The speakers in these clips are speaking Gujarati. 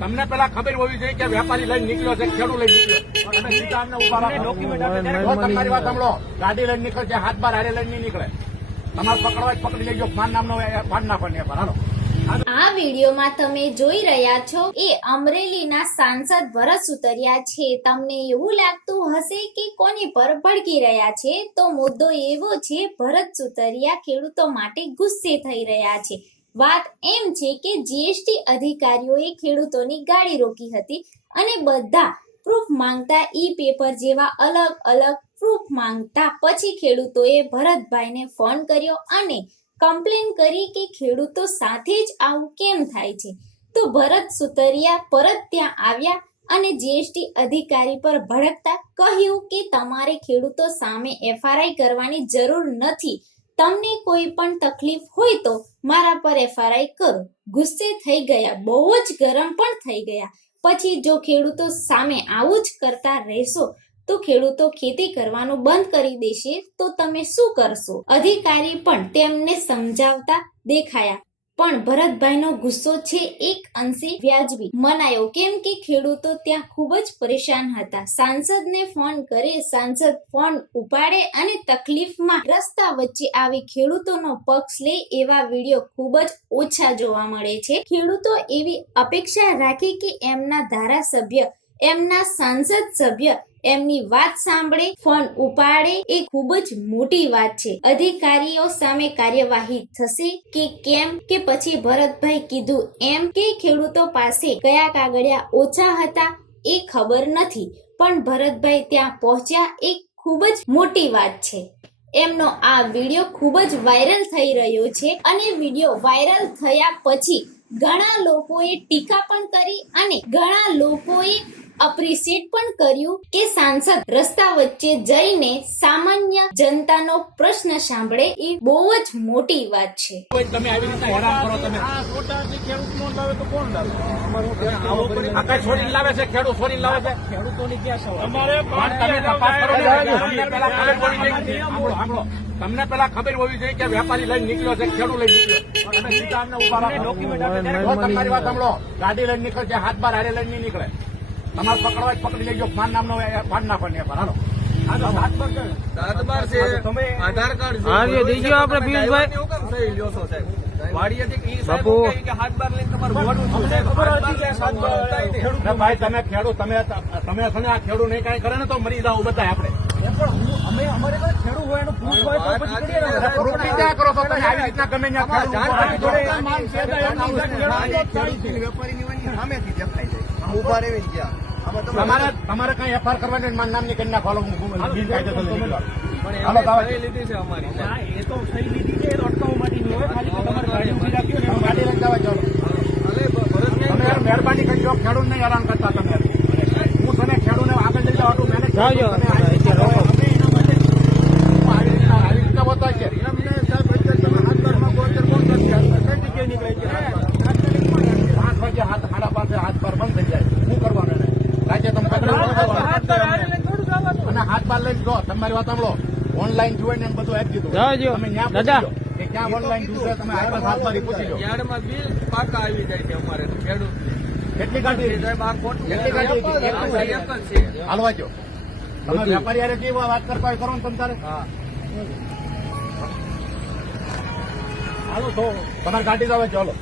તમને પેલા ખબર હોવી જોઈએ કે વેપારી લઈને નીકળ્યો છે, ખેડૂત લઈને નીકળ્યો. તમે સીધા અમને ઉભા રાખો. તમારી વાત સાંભળો. ગાડી લઈને નીકળે છે, હાથ બાર હારે લઈને નહીં નીકળે. તમારે પકડવા જ પકડી લેજો. માન નામનો પાડ નાખવાની હાલો. આ વિડીયોમાં તમે જોઈ રહ્યા છો એ અમરેલીના સાંસદ ભરત સુતરિયા છે. તમને એવું લાગતું હશે કે કોની પર ભડકી રહ્યા છે, તો મુદ્દો એવો છે ભરત સુતરિયા ખેડૂતો માટે ગુસ્સે થઈ રહ્યા છે. વાત એમ છે કે જીએસટી અધિકારીઓએ ખેડૂતોની ગાડી રોકી હતી અને બધા પ્રૂફ માંગતા ઈ પેપર જેવા અલગ અલગ પ્રૂફ માંગતા પછી ખેડૂતોએ ભરતભાઈને ફોન કર્યો અને કમ્પ્લેન કરી કે ખેડૂતો સાથે જ આવું કેમ થાય છે. તો ભરત સુતરિયા પરત ત્યાં આવ્યા અને જીએસટી અધિકારી પર ભડકતા કહ્યું કે તમારે ખેડૂતો સામે એફઆરઆઈ કરવાની જરૂર નથી. તમને કોઈ પણ તકલીફ હોય તો મારા પર એફઆરઆઈ કરો. ગુસ્સે થઈ ગયા, બહુ જ ગરમ પણ થઈ ગયા. પછી જો ખેડૂતો સામે આવું જ કરતા રહેશો તો ખેડૂતો ખેતી કરવાનું બંધ કરી દેશે તો તમે શું કરશો? અધિકારી પણ તેમને સમજાવતા દેખાયા, પણ ભરતભાઈનો ગુસ્સો છે એક અંશે વ્યાજબી મનાયો, કેમ કે ખેડૂતો ત્યાં ખૂબ જ પરેશાન હતા. સાંસદને ફોન કરે, સાંસદ ફોન ઉપાડે અને તકલીફમાં રસ્તા વચ્ચે આવી ખેડૂતોનો પક્ષ લે એવા વિડીયો ખૂબ જ ઓછા જોવા મળે છે. ખેડૂતો એવી અપેક્ષા રાખે કે એમના ધારાસભ્ય, એમના સાંસદ સભ્ય એમની વાત સાંભળે, ફોન ઉપાડે. એ ખૂબ જ મોટી વાત છે. અધિકારીઓ સામે કાર્યવાહી થશે કે કેમ, કે પછી ભરતભાઈ કીધું એમ કે ખેડૂતો પાસે કયા કાગળિયા ઓછા હતા એ ખબર નથી, પણ ભરતભાઈ ત્યાં પહોંચ્યા એ ખૂબ જ મોટી વાત છે. એમનો આ વિડીયો ખૂબ જ વાયરલ થઈ રહ્યો છે અને વિડીયો વાયરલ થયા પછી ઘણા લોકોએ ટીકા પણ કરી અને ઘણા લોકોએ અપ્રિશિએટ પણ કર્યું કે સાંસદ રસ્તા વચ્ચે જઈને સામાન્ય જનતાનો પ્રશ્ન સાંભળે. એ બહુ જ મોટી વાત છે. તમે આવી રીતે હેરાન કરો. તમે ખેડૂત લાવે તો કોણ લાવે? આખા છોડીને લાવે છે, ખેડૂત છોડીને લાવે છે. ખેડૂતોની ક્યાં સવાલ? તમને પેલા ખબર હોવી જોઈએ કે વેપારી લઈને નીકળ્યો છે, ખેડૂત લઈને નીકળ્યો. તમે સીધા અમને ઉભા રાખો. તમારી વાત સાંભળો. ગાડી લઈને નીકળે છે, હાથ બાર હારે લઈને નહીં નીકળે. તમારે પકડવા જ પકડી લેજો. માન નામનો પાડ નાખવાની હાલો. આધાર કાર્ડ આપણે ભાઈ તમે ખેડૂત, તમે આ ખેડૂત નહીં કઈ કરે ને તો મરી જાવ બતાય આપણે. અમારે ખેડૂત હોય એનું પ્રૂફ હોય તો પછી કરો તો તમે આવી રીતના ગમે તમારે કઈ એફઆર કરવાની મારા નામની કરી નાખો. લીધી છે અમારી, એ તો સહી લીધી છે, અટકાવવા માટે ખાલી તમારે ગાડી ઊભી રાખી ગાડી લઈને જવા ચાલો. તમે મહેરબાની કરજો, ખેડૂત ને હેરાન કરતા. તમે હું તમે ખેડૂત આગળ લઈ જાવ મહેનત આવી રીતના બતાવ છે. એમને સાહેબ તમે હાથ બારમાં કોણ નીકળે છે? 5 વાગે હાથ 5:30 હાથ બાર બંધ થઈ જાય. શું કરવાનું? રાજ્ય તમે અને હાથ બાર લઈને જો. તમારી વાત સાંભળો. ઓનલાઈન જોઈને બધું આપી દીધું. તમે દાદા ક્યાં ઓનલાઈન જોશે? તમે હાથ બાર પૂછી લો. યાર્ડમાં બિલ પાકા આવી જાય છે અમારે તો ખેડૂત. કેટલી ગાડી? કેટલી ગાડી? હાલવા જો. તમે વેપારી હારે જે વાત કરતા હોય કરો ને તમે તારે. હાલો તો તમારી ગાડી આવે ચાલો.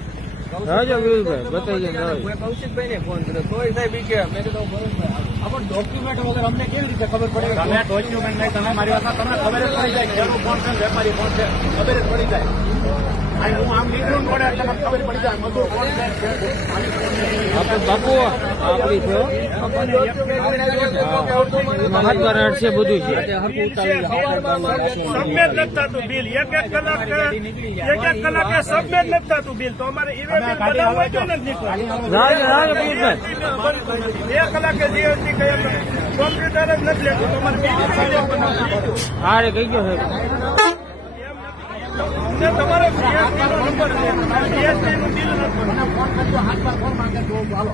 કૌશિકભાઈ ને ફોન કર્યો તોય સાહેબ મેં કીધું ડોક્યુમેન્ટ વગર અમને કેવી રીતે ખબર પડે? તમે ડોક્યુમેન્ટ નહીં, તમે મારી વાત તમને ખબર જ પડી જાય ખેડૂત કોણ છે, વેપારી કોણ છે, ખબર જ પડી જાય. હું આમ નીકળું પડે એટલે ખબર પડી જાય મજૂર કોણ છે. બાપુ આપડી છે મહાત્મા છે, બધું છે. સબમિટ નથી થતું બિલ. એક કલાકે સબમિટ નથી થતું બિલ. તો અમારે બનાવવું હોય તો નથી નીકળવું. 2 કલાકે જીએસટી કોમ્પ્યુટર જ નથી લેતું. હારે કઈ ગયો છે તમારે જીએસટી નો નંબર છે, જીએસટી નું બિલ નથી. ફોન કરજો, હાથ પર ફોન માંગે હાલો.